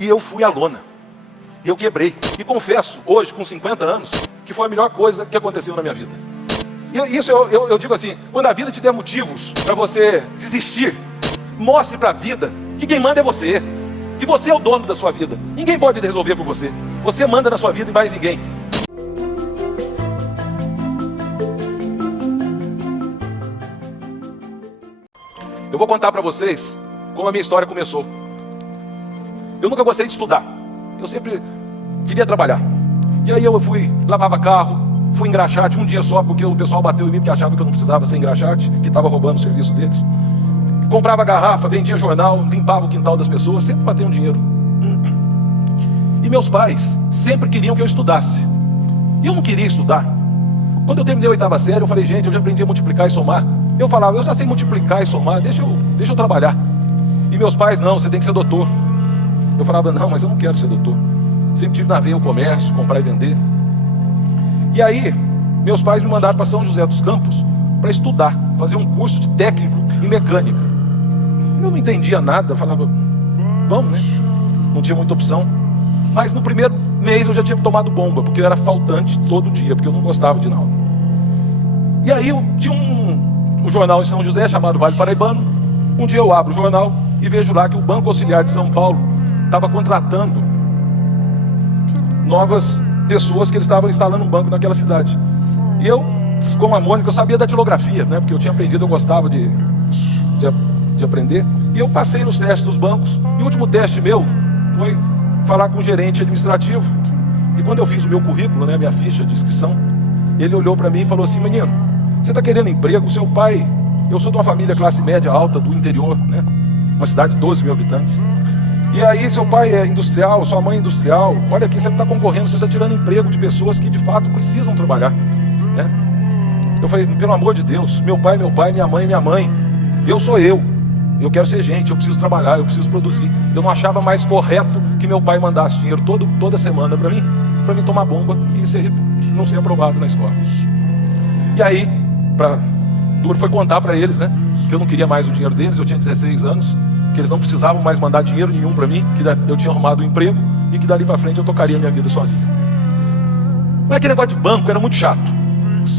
E eu fui à lona. E eu quebrei. E confesso, hoje, com 50 anos, que foi a melhor coisa que aconteceu na minha vida. E isso eu digo assim, quando a vida te der motivos para você desistir, mostre para a vida que quem manda é você. Que você é o dono da sua vida. Ninguém pode resolver por você. Você manda na sua vida e mais ninguém. Eu vou contar para vocês como a minha história começou. Eu nunca gostei de estudar. Eu sempre queria trabalhar. E aí eu fui, lavava carro, fui engraxate um dia só, porque o pessoal bateu em mim porque achava que eu não precisava ser engraxate, que estava roubando o serviço deles. Comprava garrafa, vendia jornal, limpava o quintal das pessoas, sempre bateu um dinheiro. E meus pais sempre queriam que eu estudasse. E eu não queria estudar. Quando eu terminei a 8ª série, eu falei, gente, eu já aprendi a multiplicar e somar. Eu falava, eu já sei multiplicar e somar, deixa eu trabalhar. E meus pais, não, você tem que ser doutor. Eu falava, não, mas eu não quero ser doutor. Sempre tive na veia o comércio, comprar e vender. E aí, meus pais me mandaram para São José dos Campos para estudar, fazer um curso de técnico em mecânica. Eu não entendia nada, falava, vamos, né? Não tinha muita opção. Mas no primeiro mês eu já tinha tomado bomba, porque eu era faltante todo dia, porque eu não gostava de ir na aula. E aí eu tinha um jornal em São José chamado Vale Paraibano. Um dia eu abro o jornal e vejo lá que o Banco Auxiliar de São Paulo estava contratando novas pessoas que eles estavam instalando um banco naquela cidade. E eu, como a Mônica, eu sabia da datilografia, né? Porque eu tinha aprendido, eu gostava de aprender. E eu passei nos testes dos bancos. E o último teste meu foi falar com o gerente administrativo. E quando eu fiz o meu currículo, né, minha ficha de inscrição, ele olhou para mim e falou assim, menino, você está querendo emprego? Seu pai, eu sou de uma família classe média alta do interior, né? Uma cidade de 12 mil habitantes. E aí seu pai é industrial, sua mãe é industrial, olha aqui, você está concorrendo, você está tirando emprego de pessoas que de fato precisam trabalhar, né? Eu falei, pelo amor de Deus, meu pai, minha mãe, eu sou eu quero ser gente, eu preciso trabalhar, eu preciso produzir. Eu não achava mais correto que meu pai mandasse dinheiro toda semana para mim tomar bomba e não ser aprovado na escola. E aí, duro foi contar para eles, né, que eu não queria mais o dinheiro deles, eu tinha 16 anos, que eles não precisavam mais mandar dinheiro nenhum para mim, que eu tinha arrumado um emprego e que dali para frente eu tocaria a minha vida sozinho. Mas aquele negócio de banco era muito chato.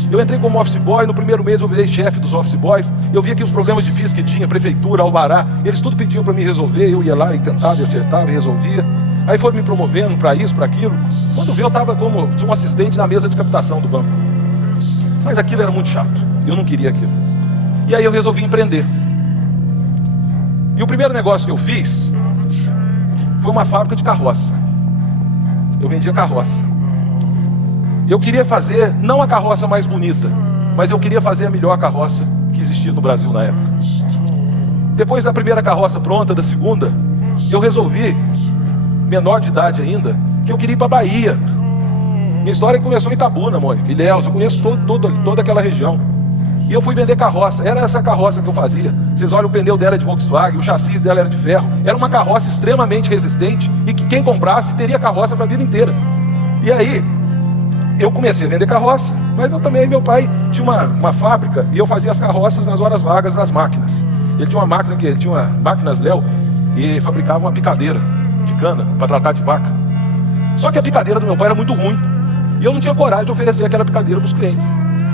Eu entrei como office boy, no primeiro mês eu virei chefe dos office boys, eu via que os problemas difíceis que tinha, prefeitura, alvará, eles tudo pediam para me resolver, eu ia lá e tentava e acertava e resolvia. Aí foram me promovendo para isso, para aquilo. Quando vi eu estava como um assistente na mesa de captação do banco. Mas aquilo era muito chato, eu não queria aquilo. E aí eu resolvi empreender. E o primeiro negócio que eu fiz foi uma fábrica de carroça. Eu vendia carroça. Eu queria fazer, não a carroça mais bonita, mas eu queria fazer a melhor carroça que existia no Brasil na época. Depois da primeira carroça pronta, da segunda, eu resolvi, menor de idade ainda, que eu queria ir para a Bahia. Minha história começou em Itabuna, Mônica, Ilhéus, eu conheço toda aquela região. E eu fui vender carroça, era essa carroça que eu fazia. Vocês olham, o pneu dela é de Volkswagen, o chassi dela era de ferro. Era uma carroça extremamente resistente e que quem comprasse teria carroça para a vida inteira. E aí, eu comecei a vender carroça, mas eu também, meu pai tinha uma fábrica e eu fazia as carroças nas horas vagas das máquinas. Ele tinha uma máquinas Léo e fabricava uma picadeira de cana para tratar de vaca. Só que a picadeira do meu pai era muito ruim e eu não tinha coragem de oferecer aquela picadeira para os clientes.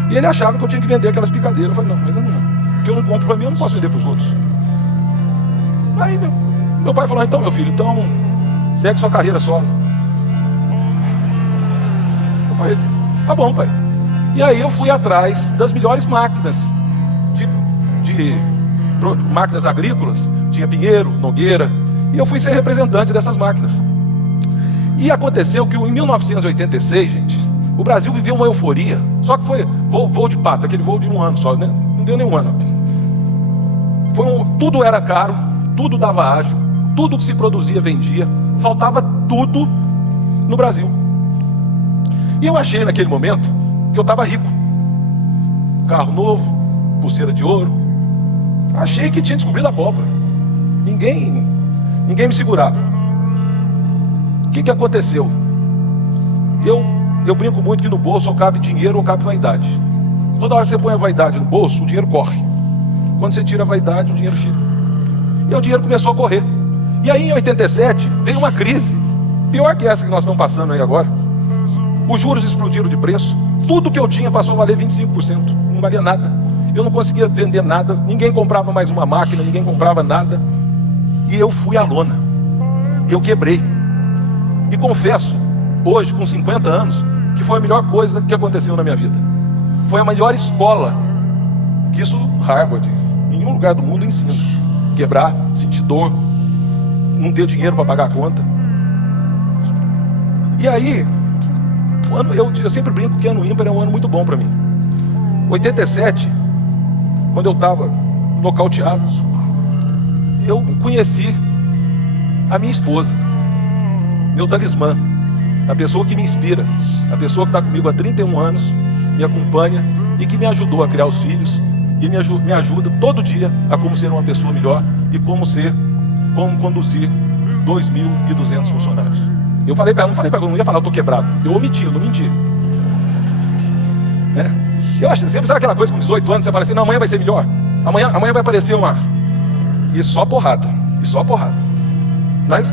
E ele achava que eu tinha que vender aquelas picadeiras. Eu falei, não, mas eu não, porque eu não compro para mim, eu não posso vender para os outros. Aí meu pai falou, então meu filho, então segue sua carreira solo. Eu falei, tá bom, pai. E aí eu fui atrás das melhores máquinas de máquinas agrícolas. Tinha Pinheiro, Nogueira, e eu fui ser representante dessas máquinas. E aconteceu que em 1986, gente, o Brasil viveu uma euforia. Só que foi voo de pato, aquele voo de um ano só, né? Não deu nem um ano. Tudo era caro, tudo dava ágio, tudo que se produzia vendia, faltava tudo no Brasil. E eu achei naquele momento que eu estava rico. Carro novo, pulseira de ouro. Achei que tinha descobrido a pólvora. Ninguém me segurava. O que aconteceu? Eu brinco muito que no bolso ou cabe dinheiro ou cabe vaidade. Toda hora que você põe a vaidade no bolso, o dinheiro corre. Quando você tira a vaidade, o dinheiro chega. E o dinheiro começou a correr. E aí em 87 veio uma crise, pior que essa que nós estamos passando aí agora. Os juros explodiram de preço, tudo que eu tinha passou a valer 25%, não valia nada. Eu não conseguia vender nada, ninguém comprava mais uma máquina, ninguém comprava nada. E eu fui à lona, eu quebrei. E confesso, hoje com 50 anos, que foi a melhor coisa que aconteceu na minha vida. Foi a melhor escola, que isso Harvard, em nenhum lugar do mundo ensina. Quebrar, sentir dor, não ter dinheiro para pagar a conta. E aí, eu sempre brinco que ano ímpar é um ano muito bom para mim. 87, quando eu estava nocauteado, eu conheci a minha esposa, meu talismã, a pessoa que me inspira, a pessoa que está comigo há 31 anos, me acompanha e que me ajudou a criar os filhos e me ajuda todo dia a como ser uma pessoa melhor e como conduzir 2.200 funcionários. Eu falei para ela, não ia falar, eu estou quebrado. Eu omiti, eu não menti. Né? Eu acho, sempre sabe aquela coisa com 18 anos, você fala assim, não, amanhã vai ser melhor. Amanhã vai aparecer uma... E só porrada, Mas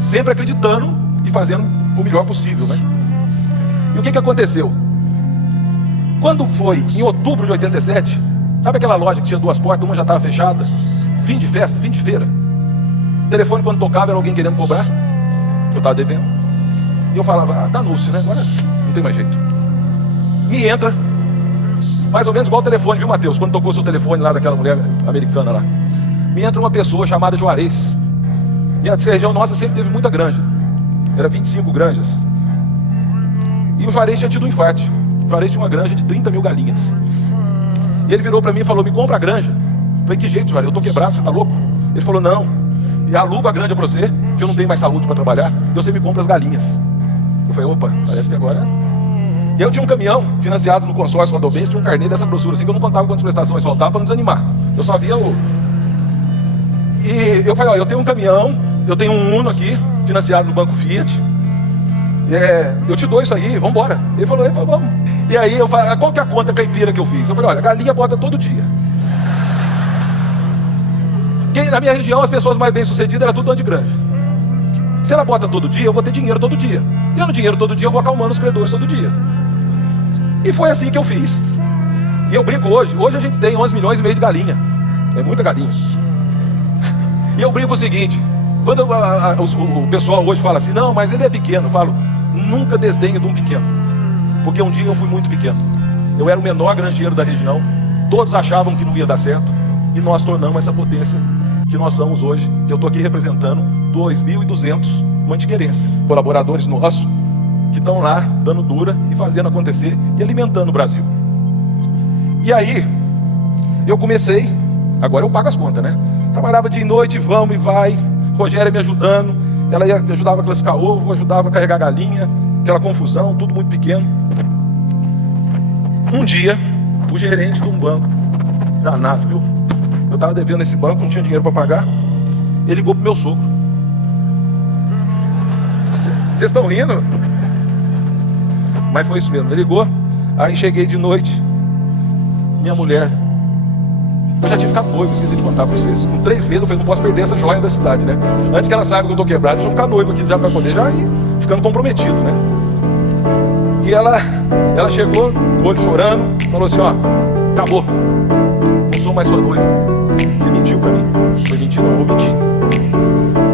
sempre acreditando e fazendo o melhor possível, né? E o que aconteceu? Quando foi em outubro de 87, sabe aquela loja que tinha 2 portas, uma já estava fechada? Fim de festa, fim de feira. O telefone quando tocava era alguém querendo cobrar, que eu estava devendo. E eu falava, danou-se, né? Agora não tem mais jeito. Me entra, mais ou menos igual o telefone, viu, Mateus? Quando tocou seu telefone lá daquela mulher americana lá. Me entra uma pessoa chamada Juarez. E a região nossa sempre teve muita granja. Era 25 granjas. E o Juarez tinha tido um infarte. O Juarez tinha uma granja de 30 mil galinhas. E ele virou para mim e falou, me compra a granja. Eu falei, que jeito, Juarez? Eu tô quebrado, você tá louco? Ele falou, não. E alugo a granja para você, que eu não tenho mais saúde para trabalhar. E você me compra as galinhas. Eu falei, opa, parece que agora... E eu tinha um caminhão financiado no consórcio Rodobense, tinha um carnê dessa grossura, assim, que eu não contava quantas prestações faltavam para não desanimar. Eu só via o... E eu falei, olha, eu tenho um caminhão, eu tenho um Uno aqui, financiado no Banco Fiat. Eu te dou isso aí, vamos embora. Ele falou, vamos. E aí eu falei, qual que é a conta caipira que eu fiz? Eu falei, olha, galinha bota todo dia. Porque na minha região as pessoas mais bem sucedidas eram tudo dono de granja. Se ela bota todo dia, eu vou ter dinheiro todo dia. Tendo dinheiro todo dia, eu vou acalmando os credores todo dia. E foi assim que eu fiz. E eu brinco hoje a gente tem 11 milhões e meio de galinha. É muita galinha. E eu brinco o seguinte, quando o pessoal hoje fala assim, não, mas ele é pequeno, eu falo, nunca desdenhe de um pequeno. Porque um dia eu fui muito pequeno. Eu era o menor granjeiro da região, todos achavam que não ia dar certo, e nós tornamos essa potência que nós somos hoje, que eu estou aqui representando 2.200 mantiqueirenses, colaboradores nossos, que estão lá dando dura e fazendo acontecer e alimentando o Brasil. E aí, eu comecei, agora eu pago as contas, né? Trabalhava de noite, vamos e vai, Rogéria me ajudando, ela ajudava a classificar ovo, ajudava a carregar galinha, aquela confusão, tudo muito pequeno. Um dia, o gerente de um banco, danado, viu? Eu estava devendo esse banco, não tinha dinheiro para pagar. Ele ligou pro meu sogro. Vocês estão rindo? Mas foi isso mesmo, ele ligou. Aí cheguei de noite, minha mulher, eu já tinha ficado noivo, esqueci de contar para vocês. Com 3 meses eu falei, não posso perder essa joia da cidade, né? Antes que ela saiba que eu tô quebrado, deixa eu ficar noivo aqui já para poder já ir ficando comprometido, né? E ela chegou, o olho chorando, falou assim, ó, acabou, não sou mais sua noiva. Você mentiu para mim. Foi mentira, não vou mentir.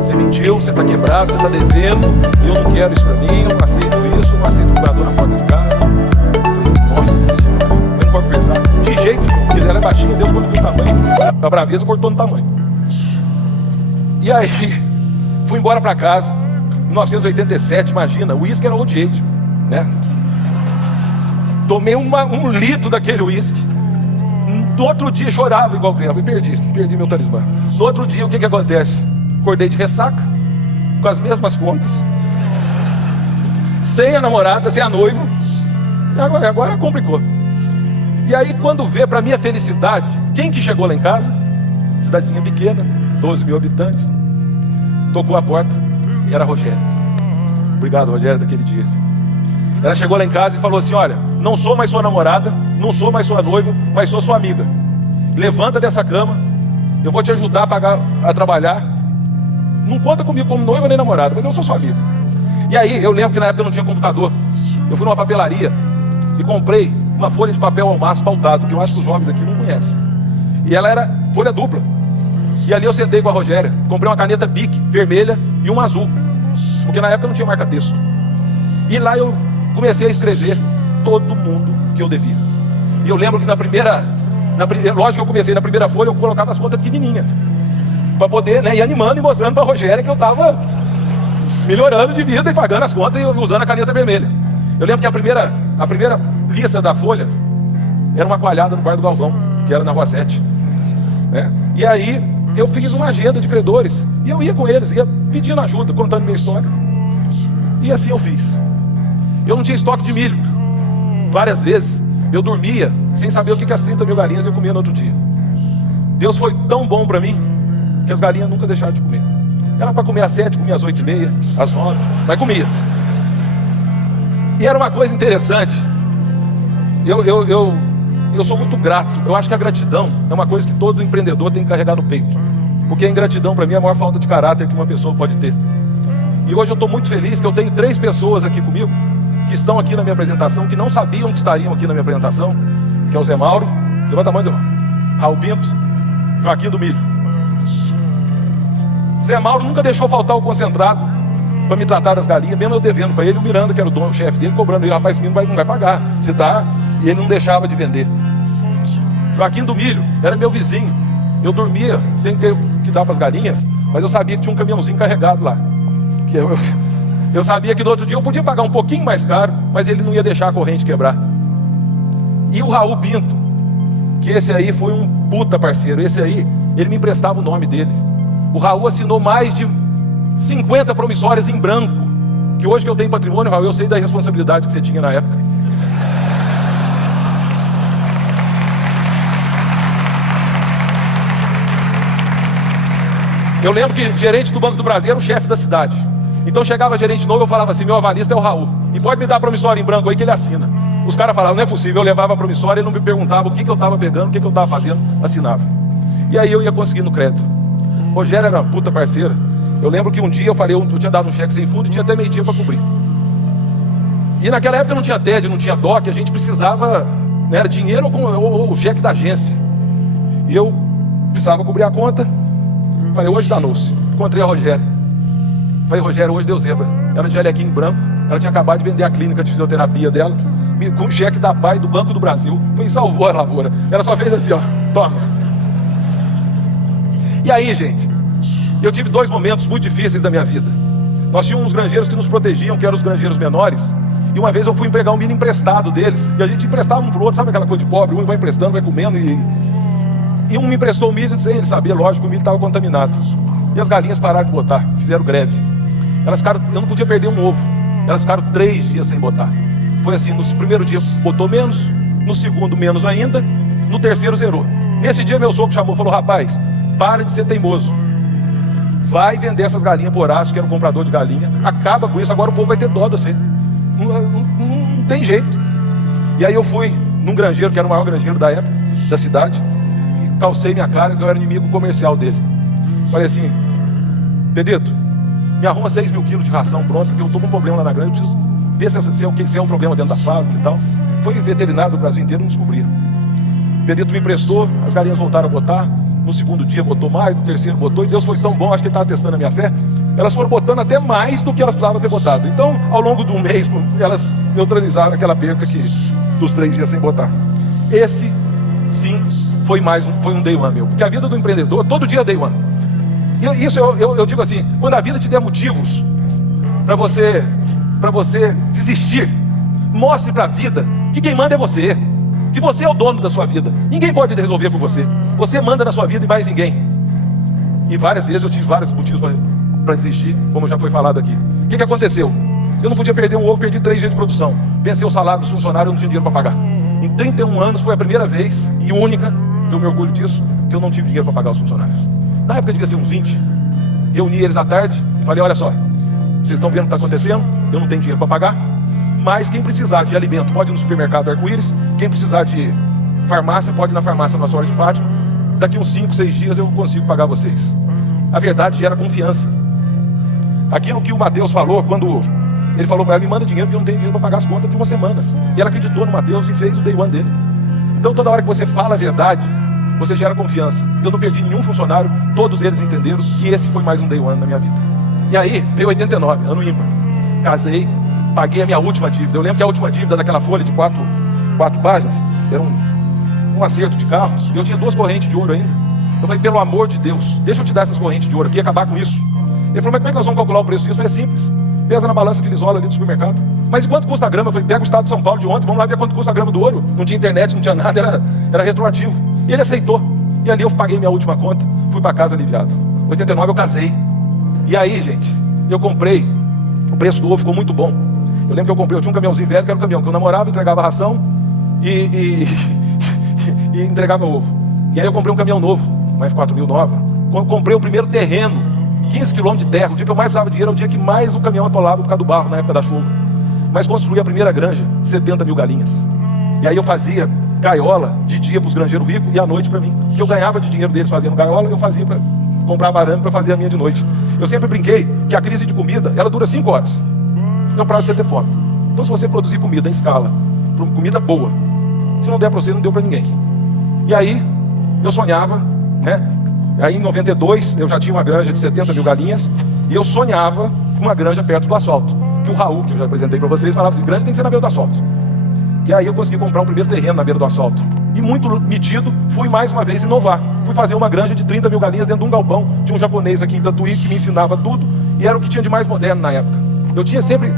Você mentiu, você tá quebrado, você tá devendo, e eu não quero isso para mim, eu não aceito isso, eu não aceito cobrador na porta de casa. Eu falei, nossa senhora, eu não posso conversar. De jeito nenhum, porque ele era baixinho, Deus cortou no tamanho. A braveza cortou no tamanho. E aí, fui embora para casa, 1987, imagina, o uísque era old age, né? Tomei um litro daquele uísque. No outro dia chorava igual criança. Perdi meu talismã. No outro dia, o que acontece? Acordei de ressaca, com as mesmas contas, sem a namorada, sem a noiva. E agora complicou. E aí, quando vê, para minha felicidade, quem que chegou lá em casa? Cidadezinha pequena, 12 mil habitantes. Tocou a porta e era a Rogéria. Obrigado, Rogéria, daquele dia. Ela chegou lá em casa e falou assim, olha, não sou mais sua namorada, não sou mais sua noiva, mas sou sua amiga. Levanta dessa cama, eu vou te ajudar a trabalhar. Não conta comigo como noiva nem namorada, mas eu sou sua amiga. E aí, eu lembro que na época eu não tinha computador. Eu fui numa papelaria e comprei uma folha de papel ao maço pautado, que eu acho que os jovens aqui não conhecem. E ela era folha dupla. E ali eu sentei com a Rogéria, comprei uma caneta Bic vermelha e uma azul, porque na época não tinha marca-texto. E lá eu comecei a escrever todo mundo que eu devia. E eu lembro que lógico que eu comecei na primeira folha, eu colocava as contas pequenininhas, para poder, né, ir animando e mostrando para a Rogéria que eu estava melhorando de vida e pagando as contas e usando a caneta vermelha. Eu lembro que a primeira lista da folha era uma coalhada no bar do Galvão, que era na Rua 7, né? E aí eu fiz uma agenda de credores e eu ia com eles, ia pedindo ajuda, contando minha história. E assim eu fiz. Eu não tinha estoque de milho. Várias vezes eu dormia sem saber o que as 30 mil galinhas eu comia no outro dia. Deus foi tão bom para mim que as galinhas nunca deixaram de comer. Era para comer às 7, comia às 8h30, às 9, mas comia. E era uma coisa interessante. Eu sou muito grato. Eu acho que a gratidão é uma coisa que todo empreendedor tem que carregar no peito. Porque a ingratidão para mim é a maior falta de caráter que uma pessoa pode ter. E hoje eu estou muito feliz que eu tenho 3 pessoas aqui comigo que estão aqui na minha apresentação, que não sabiam que estariam aqui na minha apresentação, que é o Zé Mauro, levanta a mão, Zé Mauro, Raul Pinto, Joaquim do Milho. Zé Mauro nunca deixou faltar o concentrado para me tratar das galinhas, mesmo eu devendo para ele, o Miranda, que era o dono, o chefe dele, cobrando ele, rapaz, esse menino não vai pagar, você tá... E ele não deixava de vender. Joaquim do Milho era meu vizinho. Eu dormia sem ter o que dar para as galinhas, mas eu sabia que tinha um caminhãozinho carregado lá. Eu sabia que no outro dia eu podia pagar um pouquinho mais caro, mas ele não ia deixar a corrente quebrar. E o Raul Pinto, que esse aí foi um puta parceiro. Esse aí, ele me emprestava o nome dele. O Raul assinou mais de 50 promissórias em branco, que hoje que eu tenho patrimônio, Raul, eu sei da responsabilidade que você tinha na época. Eu lembro que gerente do Banco do Brasil era o chefe da cidade. Então chegava gerente novo, eu falava assim, meu avalista é o Raul, e pode me dar a promissória em branco aí que ele assina. Os caras falavam, não é possível, eu levava a promissória, ele não me perguntava o que eu estava pegando, o que eu estava fazendo, assinava. E aí eu ia conseguindo crédito. Rogério era uma puta parceira. Eu lembro que um dia eu falei, eu tinha dado um cheque sem fundo e tinha até meio-dia para cobrir. E naquela época não tinha TED, não tinha DOC, a gente precisava, né, era dinheiro ou o cheque da agência. E eu precisava cobrir a conta. Falei, hoje danou-se. Encontrei a Rogéria. Falei, Rogéria, hoje deu zebra. Ela de jalequinho branco. Ela tinha acabado de vender a clínica de fisioterapia dela com o cheque da PAI do Banco do Brasil. Foi e salvou a lavoura. Ela só fez assim, ó, toma. E aí, gente, eu tive 2 momentos muito difíceis da minha vida. Nós tínhamos uns granjeiros que nos protegiam, que eram os granjeiros menores. E uma vez eu fui pegar um milho emprestado deles. E a gente emprestava um pro outro, sabe aquela coisa de pobre? Um vai emprestando, vai comendo e um me emprestou o milho, sem ele saber, lógico, o milho estava contaminado. E as galinhas pararam de botar, fizeram greve. Elas ficaram, eu não podia perder um ovo. Elas ficaram 3 dias sem botar. Foi assim, no primeiro dia botou menos, no segundo menos ainda, no terceiro zerou. Nesse dia meu sogro chamou e falou, rapaz, para de ser teimoso. Vai vender essas galinhas por Horácio, que era um comprador de galinha. Acaba com isso, agora o povo vai ter dó de você. Não tem jeito. E aí eu fui num granjeiro, que era o maior granjeiro da época, da cidade, calcei minha cara, que eu era inimigo comercial dele. Falei assim, Pedrito, me arruma 6 mil quilos de ração pronta, que eu estou com um problema lá na granja, eu preciso ver se é um problema dentro da fábrica e tal. Foi veterinário do Brasil inteiro, não descobriram. Pedrito me emprestou, as galinhas voltaram a botar, no segundo dia botou mais, no terceiro botou, e Deus foi tão bom, acho que ele estava testando a minha fé, elas foram botando até mais do que elas precisavam ter botado. Então, ao longo de um mês, elas neutralizaram aquela perca dos 3 dias sem botar. Esse, sim, foi um day one meu, porque a vida do empreendedor, todo dia é day one. E isso eu digo assim, quando a vida te der motivos para você desistir, mostre para a vida que quem manda é você, que você é o dono da sua vida, ninguém pode resolver por você, você manda na sua vida e mais ninguém. E várias vezes eu tive vários motivos para desistir, como já foi falado aqui. O que aconteceu? Eu não podia perder um ovo, perdi 3 dias de produção, pensei o salário dos funcionários, eu não tinha dinheiro para pagar. Em 31 anos foi a primeira vez e única, eu me orgulho disso, que eu não tive dinheiro para pagar os funcionários. Na época devia ser uns 20. Reuni eles à tarde e falei, olha só, vocês estão vendo o que está acontecendo? Eu não tenho dinheiro para pagar, mas quem precisar de alimento pode ir no supermercado Arco-Íris, quem precisar de farmácia pode ir na farmácia Nossa Senhora de Fátima. Daqui uns 5, 6 dias eu consigo pagar vocês. A verdade gera confiança. aquilo que o Mateus falou, quando ele falou para ela, me manda dinheiro porque eu não tenho dinheiro para pagar as contas de uma semana. E ela acreditou no Mateus e fez o day one dele. Então toda hora que você fala a verdade, você gera confiança. Eu não perdi nenhum funcionário, todos eles entenderam, e esse foi mais um day one na minha vida. E aí, veio 89, ano ímpar. Casei, paguei a minha última dívida. Eu lembro que a última dívida daquela folha de quatro páginas era um acerto de carro, e eu tinha 2 correntes de ouro ainda. Eu falei, pelo amor de Deus, deixa eu te dar essas correntes de ouro aqui e acabar com isso. Ele falou, mas como é que nós vamos calcular o preço disso? Eu falei, é simples, pesa na balança Filisola ali do supermercado. Mas e quanto custa a grama? Eu falei, pega o estado de São Paulo de ontem, vamos lá ver quanto custa a grama do ouro. Não tinha internet, não tinha nada, era retroativo. E ele aceitou. E ali eu paguei minha última conta, fui para casa aliviado. 89 eu casei. E aí, gente, eu comprei, o preço do ovo ficou muito bom. Eu lembro que eu tinha um caminhãozinho velho, que era o caminhão que eu namorava, entregava ração e entregava ovo. E aí eu comprei um caminhão novo, mais 4 mil nova. Comprei o primeiro terreno, 15 quilômetros de terra. O dia que eu mais precisava de dinheiro é o dia que mais o caminhão atolava por causa do barro, na época da chuva. Mas construí a primeira granja, 70 mil galinhas. E aí eu fazia gaiola de dia para os granjeiros ricos e à noite para mim. Que eu ganhava de dinheiro deles fazendo gaiola, eu fazia para comprar arame para fazer a minha de noite. Eu sempre brinquei que a crise de comida, ela dura 5 horas. É o prazo de você ter fome. Então se você produzir comida em escala, comida boa, se não der para você, não deu para ninguém. E aí, eu sonhava, né? Aí em 92, eu já tinha uma granja de 70 mil galinhas, e eu sonhava com uma granja perto do asfalto. Que o Raul, que eu já apresentei para vocês, falava assim, granja tem que ser na beira do asfalto. E aí eu consegui comprar um primeiro terreno na beira do asfalto. E muito metido, fui mais uma vez inovar. Fui fazer uma granja de 30 mil galinhas dentro de um galpão. Tinha um japonês aqui em Tatuí que me ensinava tudo, e era o que tinha de mais moderno na época. Eu tinha sempre,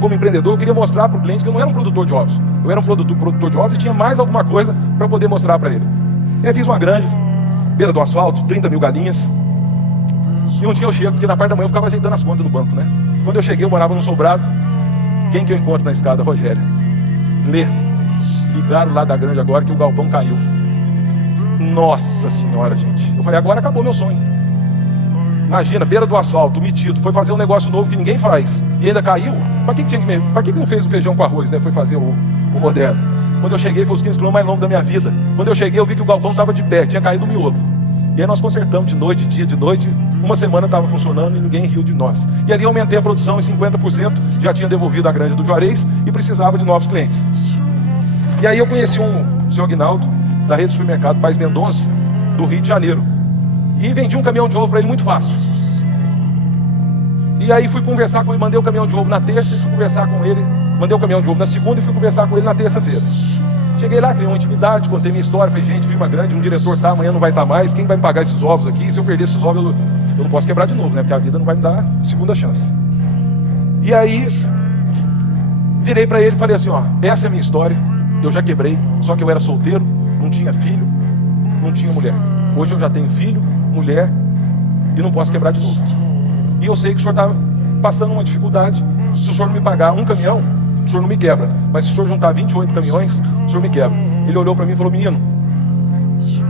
como empreendedor, eu queria mostrar para o cliente que eu não era um produtor de ovos. Eu era um produtor de ovos e tinha mais alguma coisa para poder mostrar para ele. Eu fiz uma granja, beira do asfalto, 30 mil galinhas. E um dia eu chego, porque na parte da manhã eu ficava ajeitando as contas no banco, né? Quando eu cheguei, eu morava num sobrado. Quem que eu encontro na escada? Rogério. Lê. Ligaram lá da granja agora que o galpão caiu. Nossa senhora, gente. Eu falei, agora acabou meu sonho. Imagina, beira do asfalto, metido, foi fazer um negócio novo que ninguém faz e ainda caiu. Para que não fez o feijão com arroz, né? Foi fazer o moderno. Quando eu cheguei, foi os 15 quilômetros mais longos da minha vida. Quando eu cheguei, eu vi que o galpão estava de pé, tinha caído o miolo. E aí nós consertamos de noite, de dia, de noite. Uma semana estava funcionando e ninguém riu de nós. E ali eu aumentei a produção em 50%, já tinha devolvido a granja do Juarez e precisava de novos clientes. E aí eu conheci o senhor Aguinaldo, da rede de supermercado Paz Mendonça, do Rio de Janeiro. E vendi um caminhão de ovo para ele muito fácil. E aí fui conversar com ele, mandei o caminhão de ovo na terça e fui conversar com ele. Mandei o caminhão de ovo na segunda e fui conversar com ele na terça-feira. Cheguei lá, criei uma intimidade, contei minha história, falei, gente, firma grande, um diretor tá, amanhã não vai estar mais, quem vai me pagar esses ovos aqui? Se eu perder esses ovos, eu não posso quebrar de novo, né? Porque a vida não vai me dar segunda chance. E aí, virei para ele e falei assim, ó, essa é a minha história, eu já quebrei, só que eu era solteiro, não tinha filho, não tinha mulher. Hoje eu já tenho filho, mulher, e não posso quebrar de novo. E eu sei que o senhor está passando uma dificuldade. Se o senhor não me pagar um caminhão, o senhor não me quebra. Mas se o senhor juntar 28 caminhões, o senhor me quebra. Ele olhou para mim e falou, menino,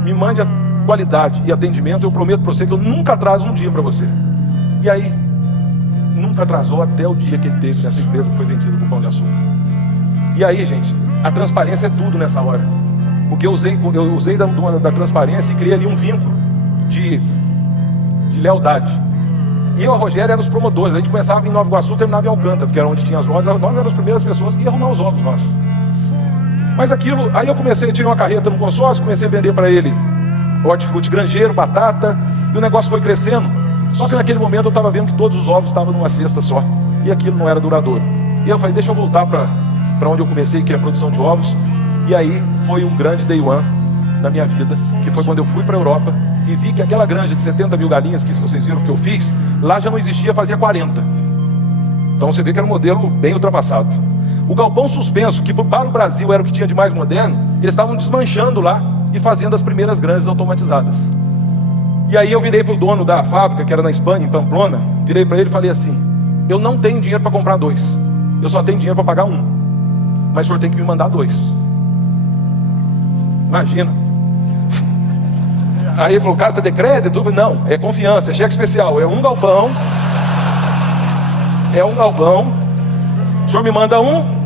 me mande a qualidade e atendimento, eu prometo para você que eu nunca atraso um dia para você. E aí, nunca atrasou até o dia que ele teve nessa empresa que foi vendida para o Pão de Açúcar. E aí, gente, a transparência é tudo nessa hora. Porque eu usei da transparência e criei ali um vínculo de lealdade. E eu e o Rogério eram os promotores. A gente começava em Nova Iguaçu, terminava em Alcântara, porque era onde tinha as lojas. Nós éramos as primeiras pessoas que iam arrumar os ovos nossos. Mas aquilo, aí eu comecei a tirar uma carreta no consórcio, comecei a vender para ele hortifruti granjeiro, batata, e o negócio foi crescendo. Só que naquele momento eu estava vendo que todos os ovos estavam numa cesta só, e aquilo não era duradouro. E eu falei, deixa eu voltar para onde eu comecei, que é a produção de ovos. E aí foi um grande day one na minha vida, que foi quando eu fui para a Europa e vi que aquela granja de 70 mil galinhas que vocês viram que eu fiz, lá já não existia, fazia 40. Então você vê que era um modelo bem ultrapassado. O galpão suspenso, que para o Brasil era o que tinha de mais moderno, eles estavam desmanchando lá e fazendo as primeiras granjas automatizadas. E aí eu virei para o dono da fábrica, que era na Espanha, em Pamplona, virei para ele e falei assim, eu não tenho dinheiro para comprar 2, eu só tenho dinheiro para pagar 1, mas o senhor tem que me mandar 2. Imagina. Aí ele falou, carta de crédito? Eu falei, não, é confiança, é cheque especial, é um galpão, o senhor me manda 1,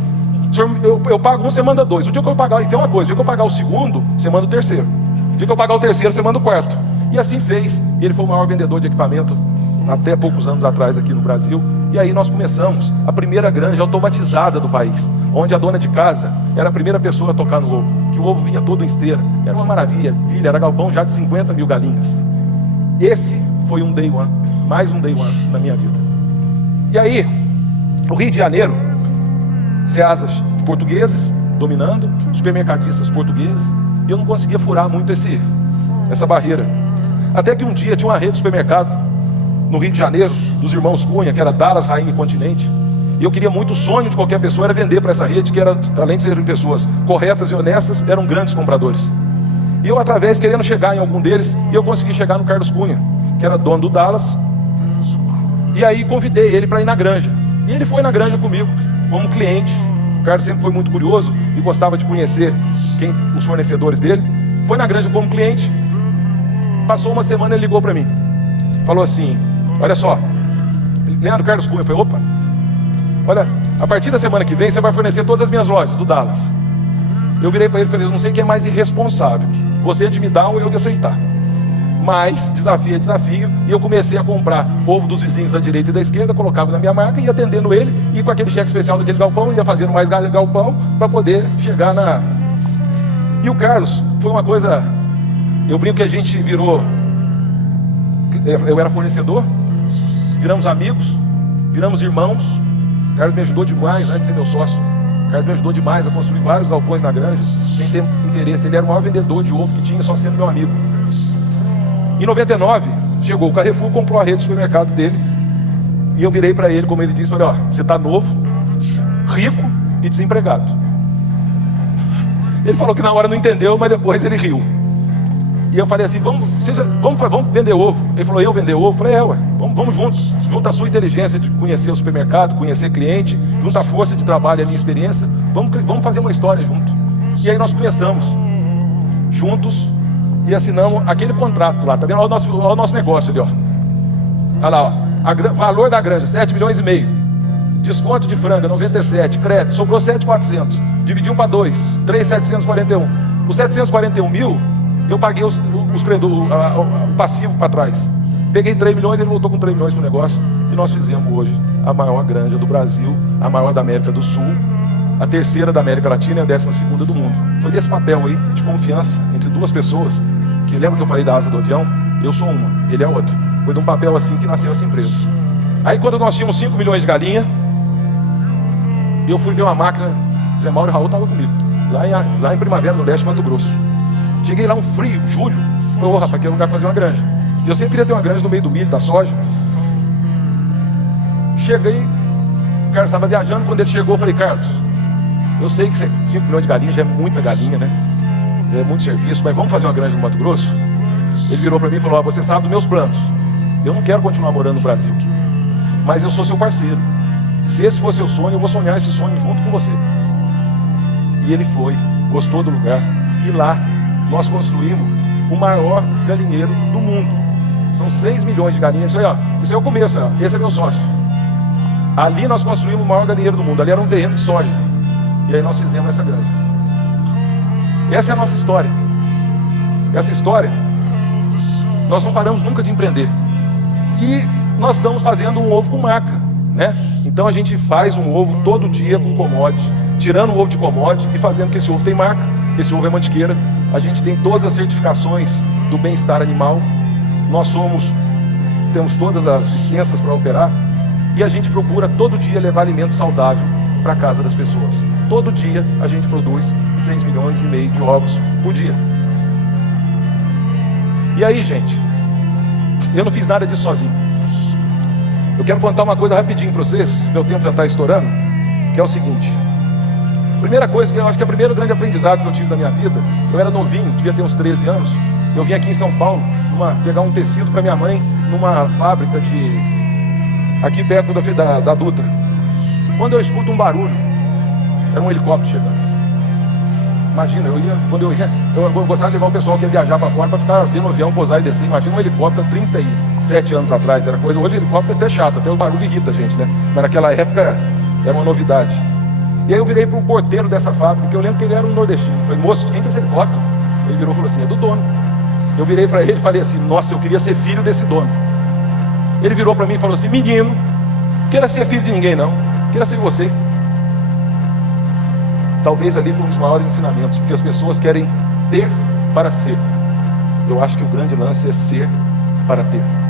eu pago 1, você manda 2. O dia que eu pagar, e tem uma coisa, o dia que eu pagar o segundo, você manda o terceiro. O dia que eu pagar o terceiro, você manda o quarto. E assim fez, e ele foi o maior vendedor de equipamento até poucos anos atrás aqui no Brasil. E aí nós começamos a primeira granja automatizada do país, onde a dona de casa era a primeira pessoa a tocar no ovo, que o ovo vinha todo em esteira. Era uma maravilha, era galpão já de 50 mil galinhas. Esse foi um day one, mais um day one na minha vida. E aí, o Rio de Janeiro, ceasas portugueses dominando, supermercadistas portugueses, e eu não conseguia furar muito essa barreira. Até que um dia tinha uma rede de supermercado no Rio de Janeiro, dos irmãos Cunha, que era Dallas, Rainha e Continente. E eu queria muito, o sonho de qualquer pessoa era vender para essa rede, que era, além de serem pessoas corretas e honestas, eram grandes compradores. E eu, através, querendo chegar em algum deles, eu consegui chegar no Carlos Cunha, que era dono do Dallas. E aí convidei ele para ir na granja. E ele foi na granja comigo, como cliente. O Carlos sempre foi muito curioso e gostava de conhecer os fornecedores dele. Foi na granja como cliente. Passou uma semana, ele ligou para mim. Falou assim: olha só, Leandro Carlos Cunha. Eu falei: opa, olha, a partir da semana que vem você vai fornecer todas as minhas lojas do Dallas. Eu virei para ele e falei: eu não sei quem é mais irresponsável, você de me dar ou eu de aceitar. Mas desafio é desafio. E eu comecei a comprar ovo dos vizinhos da direita e da esquerda, colocava na minha marca, ia atendendo ele, e com aquele cheque especial daquele galpão, ia fazendo mais galpão para poder chegar na... E o Carlos foi uma coisa... Eu brinco que a gente virou... Eu era fornecedor, viramos amigos, viramos irmãos. O Carlos me ajudou demais antes de ser meu sócio. O Carlos me ajudou demais a construir vários galpões na granja, sem ter interesse. Ele era o maior vendedor de ovo que tinha, só sendo meu amigo. Em 99, chegou o Carrefour, comprou a rede de supermercado dele. E eu virei para ele, como ele disse, falei: ó, você está novo, rico e desempregado. Ele falou que na hora não entendeu, mas depois ele riu. E eu falei assim: vamos vender ovo. Ele falou: eu vender ovo? Eu falei: ué, vamos juntos. Junta a sua inteligência de conhecer o supermercado, conhecer cliente, junta a força de trabalho e a minha experiência. Vamos fazer uma história junto. E aí nós começamos juntos e assinamos aquele contrato lá. Tá vendo? Olha o nosso negócio ali, ó. Olha lá, ó. Valor da granja, 7 milhões e meio. Desconto de franga, 97. Crédito, sobrou 7.400. Dividiu para 2, 3.741. Os 741 mil, eu paguei o passivo para trás. Peguei 3 milhões, ele voltou com 3 milhões para o negócio. E nós fizemos hoje a maior granja do Brasil, a maior da América do Sul, a terceira da América Latina e a 12ª do mundo. Foi desse papel aí, de confiança entre duas pessoas, que lembra que eu falei da asa do avião? Eu sou uma, ele é outra. Foi de um papel assim que nasceu essa empresa. Aí quando nós tínhamos 5 milhões de galinha, eu fui ver uma máquina, Zé Mauro e Raul estavam comigo, lá em Primavera do Leste, Mato Grosso. Cheguei lá um frio, julho, falei: ô rapaz, aqui é lugar para fazer uma granja. E eu sempre queria ter uma granja no meio do milho, da soja. Cheguei, o Carlos estava viajando, quando ele chegou eu falei: Carlos, eu sei que 5 milhões de galinhas já é muita galinha, né? É muito serviço, mas vamos fazer uma granja no Mato Grosso? Ele virou para mim e falou: ó, você sabe dos meus planos. Eu não quero continuar morando no Brasil, mas eu sou seu parceiro. Se esse for seu sonho, eu vou sonhar esse sonho junto com você. E ele foi, gostou do lugar. E lá nós construímos o maior galinheiro do mundo. São 6 milhões de galinhas. Isso aí, ó, isso é o começo, ó. Esse é meu sócio. Ali nós construímos o maior galinheiro do mundo. Ali era um terreno de soja. E aí nós fizemos essa granja. Essa é a nossa história. Essa história, nós não paramos nunca de empreender. E nós estamos fazendo um ovo com marca, né? Então a gente faz um ovo todo dia com commodity, tirando o ovo de commodity e fazendo que esse ovo tem marca. Esse ovo é mantiqueira. A gente tem todas as certificações do bem-estar animal. Nós temos todas as licenças para operar. E a gente procura todo dia levar alimento saudável para a casa das pessoas. Todo dia a gente produz 6 milhões e meio de ovos por dia. E aí, gente, eu não fiz nada disso sozinho. Eu quero contar uma coisa rapidinho para vocês, meu tempo já está estourando, que é o seguinte. Primeira coisa, que eu acho que é o primeiro grande aprendizado que eu tive na minha vida, eu era novinho, devia ter uns 13 anos, eu vim aqui em São Paulo, pegar um tecido para minha mãe, numa fábrica aqui perto da Dutra. Quando eu escuto um barulho, era um helicóptero chegando. Imagina, eu gostava de levar o pessoal que ia viajar para fora para ficar vendo o avião pousar e descer. Imagina um helicóptero 37 anos atrás, era coisa. Hoje o helicóptero é até chato, até o barulho irrita a gente, né? Mas naquela época era uma novidade. E aí eu virei para o porteiro dessa fábrica, que eu lembro que ele era um nordestino. Eu falei: moço, de quem que é esse helicóptero? Ele virou e falou assim: é do dono. Eu virei para ele e falei assim: nossa, eu queria ser filho desse dono. Ele virou para mim e falou assim: menino, queira ser filho de ninguém não, queira ser você. Talvez ali foi um dos maiores ensinamentos, porque as pessoas querem ter para ser. Eu acho que o grande lance é ser para ter.